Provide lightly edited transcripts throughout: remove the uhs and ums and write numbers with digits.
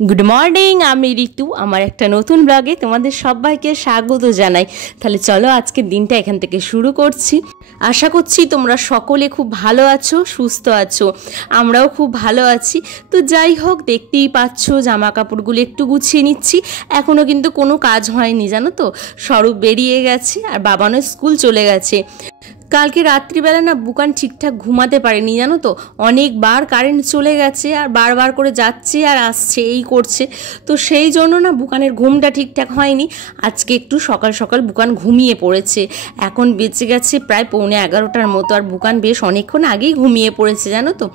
Good morning, আমি ঋতু। আমার একটা নতুন ব্লগে তোমাদের সবাইকে স্বাগত জানাই। তাহলে চলো আজকের দিনটা এখান থেকে শুরু করছি। আশা করছি তোমরা সকলে খুব ভালো আছো, সুস্থ আছো। আমরাও খুব ভালো আছি। তো যাই হোক, দেখতেই পাচ্ছ জামা কাপড়গুলো একটু গুছিয়ে নিচ্ছি। এখনও কিন্তু কোনো কাজ হয়নি, জানো তো। স্বরূপ বেরিয়ে গেছে আর বাবানও স্কুল চলে গেছে। কালকে রাত্রিবেলা না বুকান ঠিকঠাক ঘুমাতে পারেনি, জানো তো। অনেকবার কারেন্ট চলে গেছে আর বারবার করে যাচ্ছে আর আসছে, এই করছে। তো সেই জন্য না বুকানের ঘুমটা ঠিকঠাক হয়নি। আজকে একটু সকাল সকাল বুকান ঘুমিয়ে পড়েছে। এখন বেঁচে গেছে প্রায় 11:15 মতো, আর বুকান বেশ অনেকক্ষণ আগেই ঘুমিয়ে পড়েছে, জানো তো।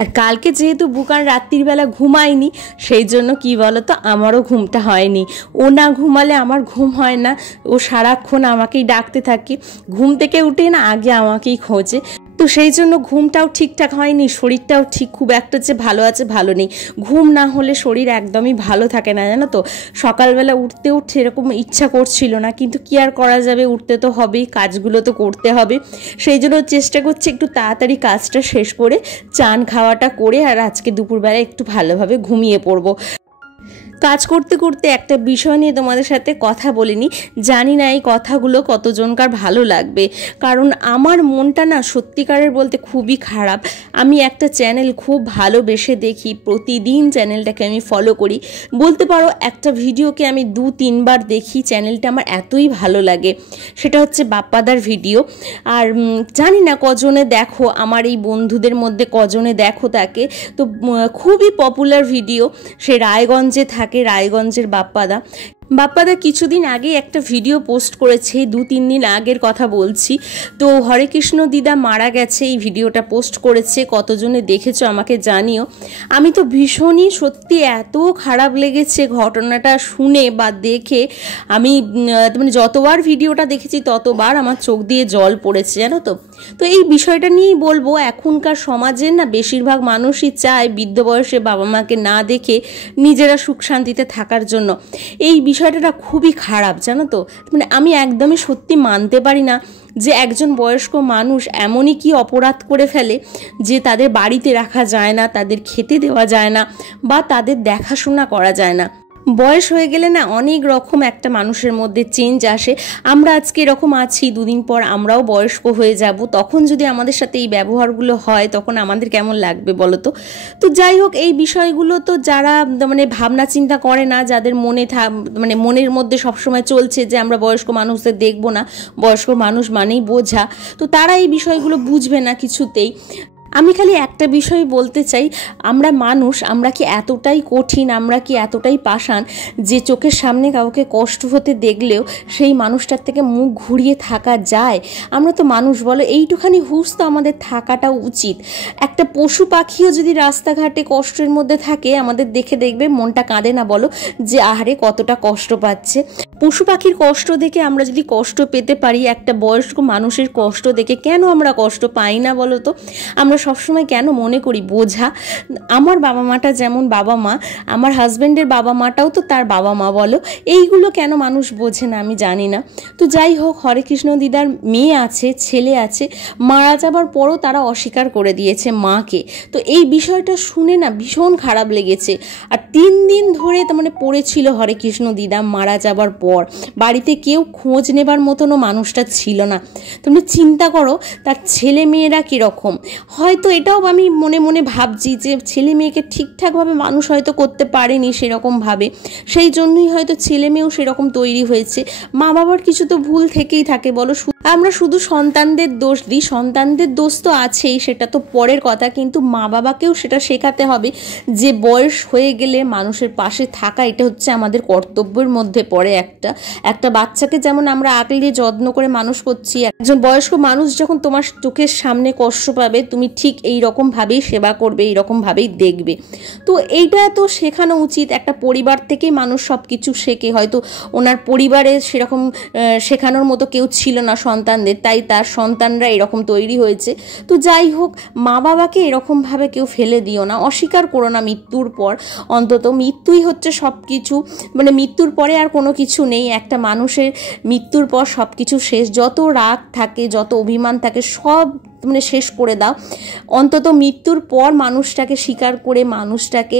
আর কালকে যেহেতু বুকান রাত্রিবেলা ঘুমায়নি, সেই জন্য কি বলো তো, আমারও ঘুমটা হয়নি। ও না ঘুমালে আমার ঘুম হয় না। ও সারাক্ষণ আমাকেই ডাকতে থাকে, ঘুম থেকে উঠে না আগে আমাকেই খোঁজে। তো সেই জন্য ঘুমটাও ঠিকঠাক হয়নি, শরীরটাও ঠিক খুব একটা যে ভালো আছে ভালো নেই। ঘুম না হলে শরীর একদমই ভালো থাকে না, জানো তো। সকালবেলা উঠতেও সেরকম ইচ্ছা করছিল না, কিন্তু কি আর করা যাবে, উঠতে তো হবেই, কাজগুলো তো করতে হবে। সেই জন্য চেষ্টা করছি একটু তাড়াতাড়ি কাজটা শেষ করে চান খাওয়াটা করে আর আজকে দুপুরবেলা একটু ভালোভাবে ঘুমিয়ে পড়বো। কাজ করতে করতে একটা বিষয় নিয়ে তোমাদের সাথে কথা বলিনি। জানি না এই কথাগুলো কতজনকার ভালো লাগবে, কারণ আমার মনটা না সত্যিকারের বলতে খুবই খারাপ। আমি একটা চ্যানেল খুব ভালোবেসে দেখি, প্রতিদিন চ্যানেলটাকে আমি ফলো করি। বলতে পারো একটা ভিডিওকে আমি 2-3 বার দেখি, চ্যানেলটা আমার এতই ভালো লাগে। সেটা হচ্ছে বাপ্পাদার ভিডিও। আর জানি না কজনে দেখো, আমার এই বন্ধুদের মধ্যে কজনে দেখো তাকে। তো খুবই পপুলার ভিডিও। সে রায়গঞ্জে থাকে, রায়গঞ্জের বাপ্পাদা কিছুদিন আগে একটা ভিডিও পোস্ট করেছে, 2-3 দিন আগের কথা বলছি। তো হরে কৃষ্ণ দিদা মারা গেছে, এই ভিডিওটা পোস্ট করেছে। কতজনে দেখেছো আমাকে জানিও। আমি তো ভীষণই সত্যি এত খারাপ লেগেছে ঘটনাটা শুনে বা দেখে। আমি মানে যতবার ভিডিওটা দেখেছি ততবার আমার চোখ দিয়ে জল পড়েছে, জানো তো। তো এই বিষয়টা নিয়েই বলবো, এখনকার সমাজের না বেশিরভাগ মানুষই চায় বৃদ্ধ বয়সে বাবা মাকে না দেখে নিজেরা সুখ শান্তিতে থাকার জন্য। এই বিষয়টা খুবই খারাপ, জানো তো। মানে আমি একদমই সত্যি মানতে পারি না যে একজন বয়স্ক মানুষ এমনই কি অপরাধ করে ফেলে যে তাদের বাড়িতে রাখা যায় না, তাদের খেতে দেওয়া যায় না, বা তাদের দেখাশোনা করা যায় না। বয়স হয়ে গেলে না অনেক রকম একটা মানুষের মধ্যে চেঞ্জ আসে। আমরা আজকে এরকম আছি, 2 দিন পর আমরাও বয়স্ক হয়ে যাব। তখন যদি আমাদের সাথে এই ব্যবহারগুলো হয়, তখন আমাদের কেমন লাগবে বলো তো। তো যাই হোক, এই বিষয়গুলো তো যারা মানে ভাবনা চিন্তা করে না, যাদের মানে মনের মধ্যে সবসময় চলছে যে আমরা বয়স্ক মানুষদের দেখবো না, বয়স্ক মানুষ মানেই বোঝা, তো তারা এই বিষয়গুলো বুঝবে না কিছুতেই। আমি খালি একটা বিষয় বলতে চাই, আমরা মানুষ, আমরা কি এতটাই কঠিন, আমরা কি এতটাই পাষাণ যে চোখের সামনে কাউকে কষ্ট হতে দেখলেও সেই মানুষটার থেকে মুখ ঘুরিয়ে থাকা যায়? আমরা তো মানুষ, বলো। এইটুখানি হুঁশ তো আমাদের থাকাটা উচিত। একটা পশু পাখিও যদি রাস্তাঘাটে কষ্টের মধ্যে থাকে, আমাদের দেখে দেখবে মনটা কাঁদে না বলো, যে আহারে কতটা কষ্ট পাচ্ছে। পশু পাখির কষ্ট দেখে আমরা যদি কষ্ট পেতে পারি, একটা বয়স্ক মানুষের কষ্ট দেখে কেন আমরা কষ্ট পাই না বলো তো? আমরা সবসময় কেন মনে করি বোঝা? আমার বাবা মাটা যেমন বাবা মা, আমার হাজব্যান্ডের বাবা মাটাও তো তার বাবা মা, বলো। এইগুলো কেন মানুষ বোঝে না আমি জানি না। তো যাই হোক, হরে কৃষ্ণ দিদার মেয়ে আছে, ছেলে আছে, মারা যাবার পরও তারা অস্বীকার করে দিয়েছে মাকে। তো এই বিষয়টা শুনে না ভীষণ খারাপ লেগেছে। আর 3 দিন ধরে তার মানে পড়েছিল হরে কৃষ্ণ দিদা মারা যাবার পর। বাড়িতে কেউ খোঁজ নেবার মতনও মানুষটা ছিল না। তুমি চিন্তা করো তার ছেলে মেয়েরা কীরকম। হয়তো এটাও আমি মনে মনে ভাবছি যে ছেলে মেয়েকে ঠিকঠাকভাবে মানুষ হয়তো করতে পারেনি সেরকমভাবে, সেই জন্যই হয়তো ছেলে মেয়েও সেরকম তৈরি হয়েছে। মা বাবার কিছু তো ভুল থেকেই থাকে, বলো। আমরা শুধু সন্তানদের দোষ দিই, সন্তানদের দোষ তো আছেই, সেটা তো পরের কথা, কিন্তু মা বাবাকেও সেটা শেখাতে হবে যে বয়স হয়ে গেলে মানুষের পাশে থাকা এটা হচ্ছে আমাদের কর্তব্যের মধ্যে পড়ে। একটা বাচ্চাকে যেমন আমরা আগলে যত্ন করে মানুষ করছি, একজন বয়স্ক মানুষ যখন তোমার চোখের সামনে কষ্ট পাবে, তুমি ঠিক এই রকমভাবেই সেবা করবে, এই রকমভাবেই দেখবে। তো এইটা তো শেখানো উচিত। একটা পরিবার থেকেই মানুষ সব কিছু শেখে। হয়তো ওনার পরিবারে সেরকম শেখানোর মতো কেউ ছিল না সন্তানদের, তাই তার সন্তানরা এরকম তৈরি হয়েছে। তো যাই হোক, মা বাবাকে এরকমভাবে কেউ ফেলে দিও না, অস্বীকার করো না মৃত্যুর পর। অন্তত মৃত্যুই হচ্ছে সব কিছু, মানে মৃত্যুর পরে আর কোনো কিছু নেই। একটা মানুষের মৃত্যুর পর সব কিছু শেষ। যত রাগ থাকে, যত অভিমান থাকে, সব মানে শেষ করে দাও, অন্তত মৃত্যুর পর মানুষটাকে স্বীকার করে মানুষটাকে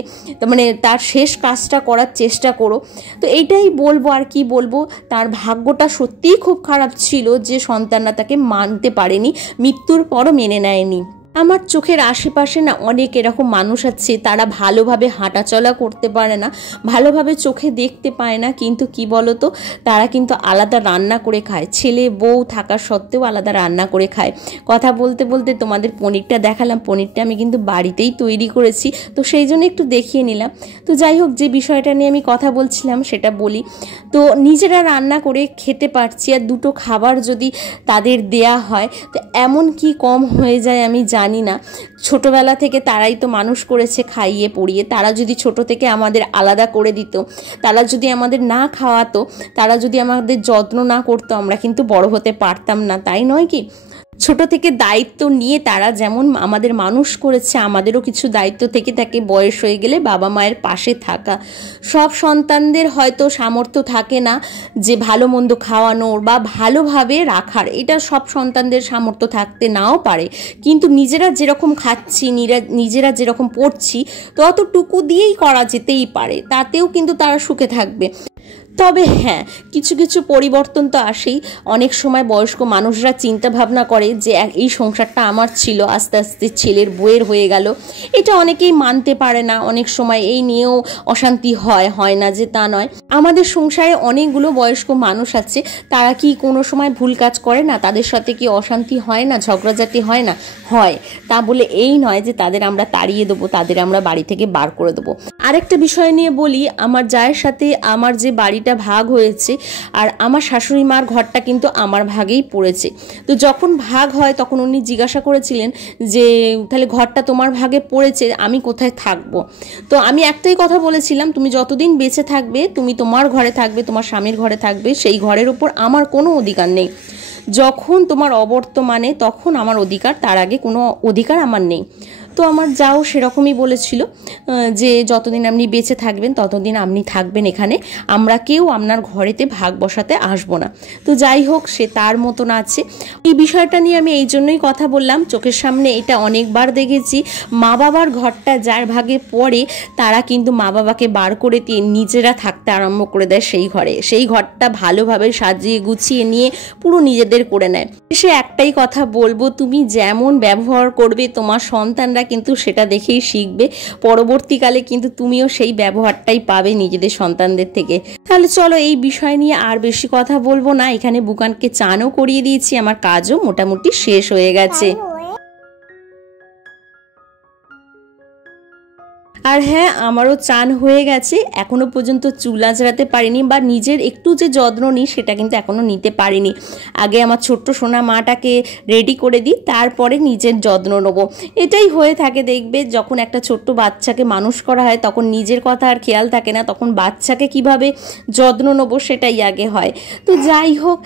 মানে তার শেষ কাজটা করার চেষ্টা করো। তো এইটাই বলবো, আর কি বলবো। তার ভাগ্যটা সত্যিই খুব খারাপ ছিল যে সন্তানরা তাকে মানতে পারেনি, মৃত্যুর পরও মেনে নেয়নি। আমার চোখের আশেপাশে না অনেক এরকম মানুষ আছে, তারা ভালোভাবে হাঁটাচলা করতে পারে না, ভালোভাবে চোখে দেখতে পায় না, কিন্তু কি বলতো, তারা কিন্তু আলাদা রান্না করে খায়, ছেলে বউ থাকা সত্ত্বেও আলাদা রান্না করে খায়। কথা বলতে বলতে তোমাদের পনিরটা দেখালাম, পনিরটা আমি কিন্তু বাড়িতেই তৈরি করেছি, তো সেই জন্য একটু দেখিয়ে নিলাম। তো যাই হোক, যে বিষয়টা নিয়ে আমি কথা বলছিলাম সেটা বলি। তো নিজেরা রান্না করে খেতে পারছি, আর দুটো খাবার যদি তাদের দেয়া হয় তো এমন কি কম হয়ে যায় আমি জানি না। ছোটবেলা থেকে তারাই তো মানুষ করেছে খাইয়ে পড়িয়ে, তারা যদি ছোট থেকে আমাদের আলাদা করে দিত, তারা যদি আমাদের না খাওয়াতো, তারা যদি আমাদের যত্ন না করতো, আমরা কিন্তু বড় হতে পারতাম না, তাই নয় কি? ছোট থেকে দায়িত্ব নিয়ে তারা যেমন আমাদের মানুষ করেছে, আমাদেরও কিছু দায়িত্ব থেকে থাকে বয়স হয়ে গেলে বাবা মায়ের পাশে থাকা। সব সন্তানদের হয়তো সামর্থ্য থাকে না যে ভালো মন্দ খাওয়ানোর বা ভালোভাবে রাখার, এটা সব সন্তানদের সামর্থ্য থাকতে নাও পারে, কিন্তু নিজেরা যেরকম খাচ্ছি, নিজেরা যেরকম পড়ছি, ততটুকু দিয়েই করা যেতেই পারে, তাতেও কিন্তু তারা সুখে থাকবে। তবে হ্যাঁ, কিছু কিছু পরিবর্তন তো আসেই। অনেক সময় বয়স্ক মানুষরা চিন্তা ভাবনা করে যে এই সংসারটা আমার ছিল, আস্তে আস্তে ছেলের বউয়ের হয়ে গেল। এটা অনেকেই মানতে পারে না, অনেক সময় এই নিয়েও অশান্তি হয় না যে তা নয়। আমাদের সংসারে অনেকগুলো বয়স্ক মানুষ আছে, তারা কি কোনো সময় ভুল কাজ করে না? তাদের সাথে কি অশান্তি হয় না, ঝগড়াঝাটি হয় না? হয়। তা বলে এই নয় যে তাদের আমরা তাড়িয়ে দেবো, তাদের আমরা বাড়ি থেকে বার করে দেবো। আরেকটা বিষয় নিয়ে বলি, আমার জায়ের সাথে আমার যে বাড়িটা ভাগ হয়েছে, আর আমার শাশুড়ি মার ঘরটা কিন্তু আমার ভাগেই পড়েছে। তো যখন ভাগ হয় তখন উনি জিজ্ঞাসা করেছিলেন যে তাহলে ঘরটা তোমার ভাগে পড়েছে, আমি কোথায় থাকবো? তো আমি একটাই কথা বলেছিলাম, তুমি যতদিন বেঁচে থাকবে তুমি তোমার ঘরে থাকবে, তোমার স্বামীর ঘরে থাকবে, সেই ঘরের উপর আমার কোনো অধিকার নেই। যখন তোমার অবর্তমানে তখন আমার অধিকার, তার আগে কোনো অধিকার আমার নেই। তো আমার যাও সেরকমই বলেছিল যে যতদিন আপনি বেঁচে থাকবেন ততদিন আপনি থাকবেন এখানে, আমরা কেউ আপনার ঘরেতে ভাগ বসাতে আসবো না। তো যাই হোক, সে তার মতন আছে। এই বিষয়টা নিয়ে আমি এই জন্যই কথা বললাম, চোখের সামনে এটা অনেকবার দেখেছি, মা বাবার ঘরটা যার ভাগে পড়ে তারা কিন্তু মা বাবাকে বার করে দিয়ে নিজেরা থাকতে আরম্ভ করে দেয় সেই ঘরে, সেই ঘরটা ভালোভাবে সাজিয়ে গুছিয়ে নিয়ে পুরো নিজেদের করে নেয়। সে একটাই কথা বলবো, তুমি যেমন ব্যবহার করবে তোমার সন্তানরা কিন্তু সেটা দেখেই শিখবে, পরবর্তীকালে কিন্তু তুমিও সেই ব্যবহারটাই পাবে নিজেদের সন্তানদের থেকে। তাহলে চলো এই বিষয় নিয়ে আর বেশি কথা বলবো না, এখানে বুকানকে চানও করিয়ে দিয়েছি, আমার কাজও মোটামুটি শেষ হয়ে গেছে। আর হ্যাঁ, আমারও চান হয়ে গেছে, এখনো পর্যন্ত চুল আঁচড়াতে পারিনি বা নিজের একটু যে যত্ন নিই সেটা কিন্তু এখনো নিতে পারিনি। আগে আমার ছোট্ট সোনা মাটাকে রেডি করে দিই, তারপরে নিজের যত্ন নেবো। এটাই হয়ে থাকে, দেখবে যখন একটা ছোট্ট বাচ্চাকে মানুষ করা হয় তখন নিজের কথা আর খেয়াল থাকে না, তখন বাচ্চাকে কিভাবে যত্ন নেবো সেটাই আগে হয়। তো যাই হোক,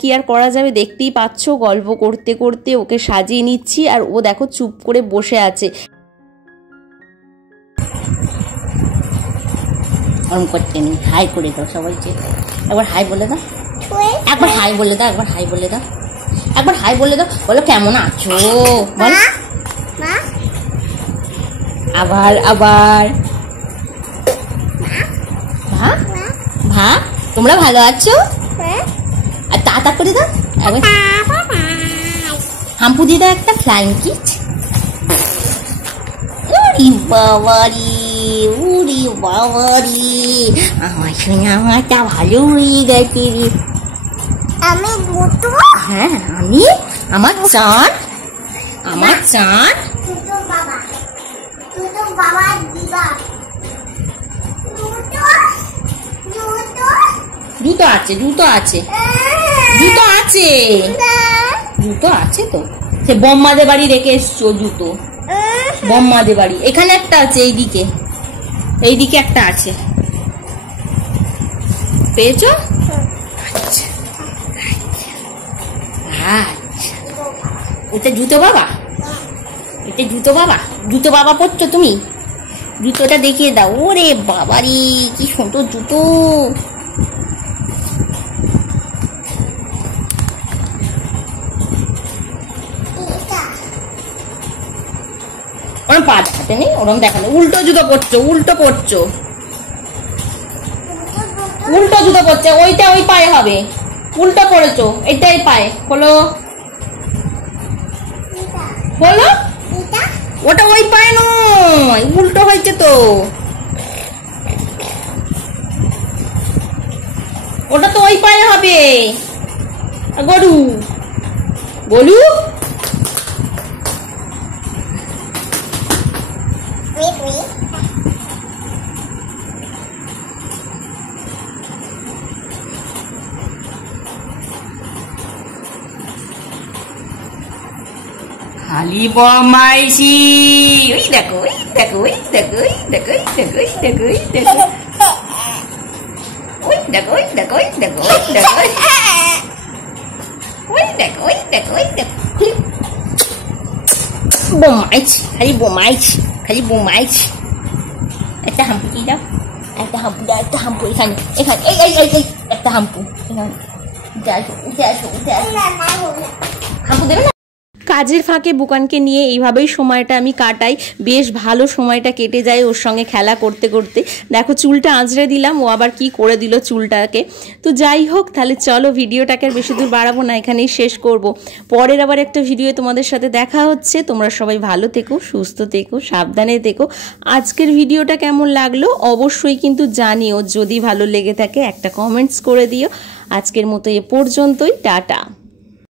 কি আর করা যাবে, দেখতেই পাচ্ছ গল্প করতে করতে ওকে সাজিয়ে নিচ্ছি, আর ও দেখো চুপ করে বসে আছে। ওরম করতে নেই, হাই করে দাও সবাইকে, একবার হাই বলে দাও, একবার হাই বলে দাও, একবার হাই বলে দাও, একবার হাই বলে দাও, বলো কেমন আছো বল, আবার আবার ভা ভা, তোমরা ভালো আছো? আর তা করে দাও, একবার হাম্পু দিয়ে দাও একটা ফ্লাইং কিস। বাবারি, উরি বাবারি, আমার সোনা মাটা ভালো হয়ে গেছে রে। আমি দুটো, হ্যাঁ আমি, আমার চান, আমার চান, দুটো বাবা, দুটো বাবা দিবা, দুটো দুটো দুটো আছে, দুটো আছে, দুটো আছে, দুটো আছে তো, সে বম্মাদের বাড়ি রেখে এসছো জুতো, বম্মাদের বাড়ি। এখানে একটা আছে, এইদিকে, এইদিকে একটা আছে, পেয়েছো? আচ্ছা আচ্ছা, এটা জুতো বাবা, এটা জুতো বাবা, জুতো বাবা পরছো তুমি? জুতোটা দেখিয়ে দাও। ওরে বাবারি, কি সুন্দর জুতো। ওরম পা দেখাতে নেই, ওরম দেখাতে, উল্টো জুতো পরছো, উল্টো পরছো, উল্টো জুতো পরছে, ওইটা ওই পায়ে হবে, উল্টো পড়েছো, এটাই পায়ে হলো, হলো ওটা ওই পায়ে নয়, উল্টো হয়েছে তো, ওটা তো ওই পায়ে হবে। গরু গরু খালি বমাইছি, ওই দেখো, ওই দেখো, ওই দেখো, ওই দেখো, ওই দেখো, ওই দেখো, ওই দেখো, ওই দেখো, ওই দেখো, ওই দেখো, ওই দেখো, ওই দেখো, ওই দেখো, ওই দেখো, বোমাইছি, খালি বোমাইছি, খালি বোমাইছি। একটা হাম্পু কি দাও, একটা হাম্পু দাও, একটা হাম্পু এখানে, এখানে, এই এই এই এই একটা হাম্পু এখানে, উঠে আসো, উঠে আসো, উঠে আসো, হাম্পু দেবে না। কাজের ফাঁকে বুকানকে নিয়ে এইভাবেই সময়টা আমি কাটাই, বেশ ভালো সময়টা কেটে যায় ওর সঙ্গে খেলা করতে করতে। দেখো চুলটা আঁচড়ে দিলাম, ও আবার কি করে দিল চুলটাকে। তো যাই হোক, তাহলে চলো ভিডিওটাকে আর বেশি দূর বাড়াবো না, এখানেই শেষ করব। পরের আবার একটা ভিডিও তোমাদের সাথে দেখা হচ্ছে। তোমরা সবাই ভালো থেকো, সুস্থ থেকো, সাবধানে থেকো। আজকের ভিডিওটা কেমন লাগলো অবশ্যই কিন্তু জানিও, যদি ভালো লেগে থাকে একটা কমেন্টস করে দিও। আজকের মতো এ পর্যন্তই, টাটা।